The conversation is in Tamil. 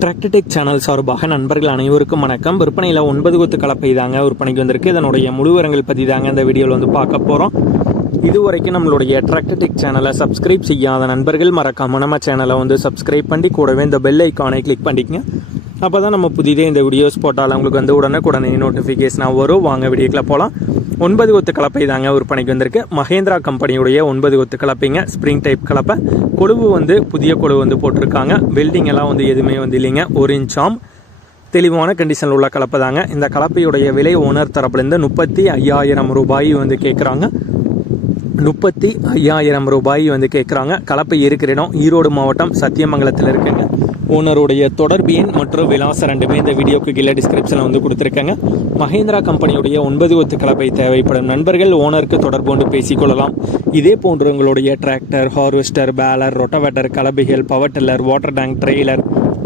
டிராக்டர்டெக் சேனல் சார்பாக நண்பர்கள் அனைவருக்கும் வணக்கம். விற்பனையில் ஒன்பது கொத்து கலப்பை தாங்க விற்பனைக்கு வந்திருக்கு. இதனுடைய முழுவரங்கள் பற்றி தாங்க இந்த வீடியோவில் வந்து பார்க்க போகிறோம் இதுவரைக்கும் நம்மளுடைய டிராக்டர்டெக் சேனலை சப்ஸ்கிரைப் செய்யாத நண்பர்கள் மறக்காம நம்ம சேனலை வந்து சப்ஸ்கிரைப் பண்ணி கூடவே இந்த பெல் ஐக்கானை கிளிக் பண்ணிக்கங்க. அப்போ தான் நம்ம புதிதே இந்த வீடியோஸ் போட்டால் உங்களுக்கு வந்து உடனே நோட்டிஃபிகேஷனாக வரும். வாங்க வீடியோக்கில் போகலாம் ஒன்பது கொத்து கலப்பை தாங்க விற்பனைக்கு வந்திருக்கு. மகேந்திரா கம்பெனியுடைய ஒன்பது கொத்து கலப்பைங்க ஸ்ப்ரிங் டைப் கலப்பை. கொழுவு வந்து புதிய கொழுவு வந்து போட்டிருக்காங்க. வெல்டிங் எல்லாம் வந்து எதுவுமே வந்து இல்லைங்க. ஒரு இன்ச்சாம் தெளிவான கண்டிஷனில் உள்ள கலப்பை தாங்க. இந்த கலப்பையுடைய விலை ஓனர் தரப்புலேருந்து முப்பத்தி ஐயாயிரம் ரூபாய் வந்து கேட்குறாங்க முப்பத்தி ஐயாயிரம் ரூபாய் வந்து கேட்குறாங்க கலப்பை இருக்கிற இடம் ஈரோடு மாவட்டம் சத்தியமங்கலத்தில் இருக்குங்க. ஓனருடைய தொடர்பு எண் மற்றும் விலாசம் ரெண்டுமே இந்த வீடியோக்கு கீழே டிஸ்கிரிப்ஷனில் வந்து கொடுத்துருக்காங்க. மஹேந்திரா கம்பெனியுடைய ஒன்பது ஒத்து கலப்பை தேவைப்படும் நண்பர்கள் ஓனருக்கு தொடர்பு கொண்டு பேசிக்கொள்ளலாம். இதே போன்று உங்களுடைய tractor harvester baler rotavator கலபைகள் power tiller water tank trailer